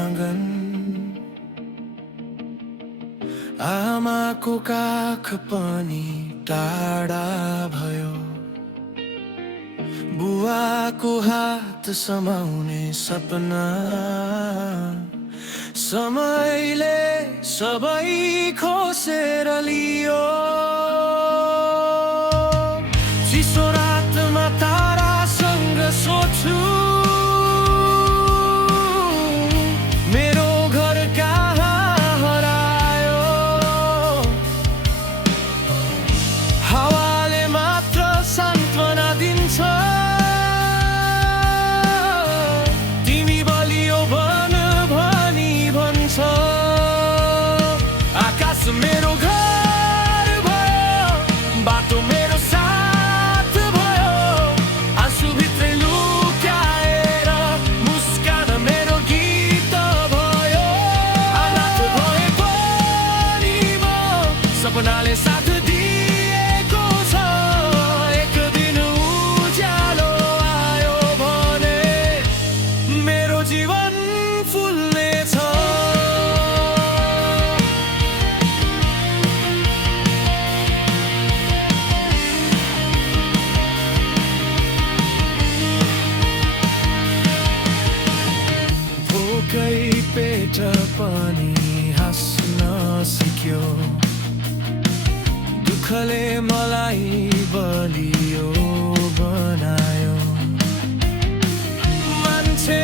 आँगन आमाको काख पनि टाढा भयो बुवाको हात समाउने सपना समयले सबै खोसेर लियो चिसो रातमा तारासँग सोच्छु मेरो घर कहाँ हरायो हावाले मात्र सान्त्वना दिन्छ तिमी बलियो भन भनी भन्छ आकाश मेरो घर भयो बाटो मेरो साथ भयो आँसुभित्रै लुकाएर मुस्कान मेरो गीत भयो अनाथ भए पनि म सपनाले साथ दिएको छ एक दिन उज्यालो आयो भने मेरो जीवन फुल्नेछ भोकै पेट पनि हाँस्न सिक्यो दुःखले मलाई बलियो बनायो मान्छे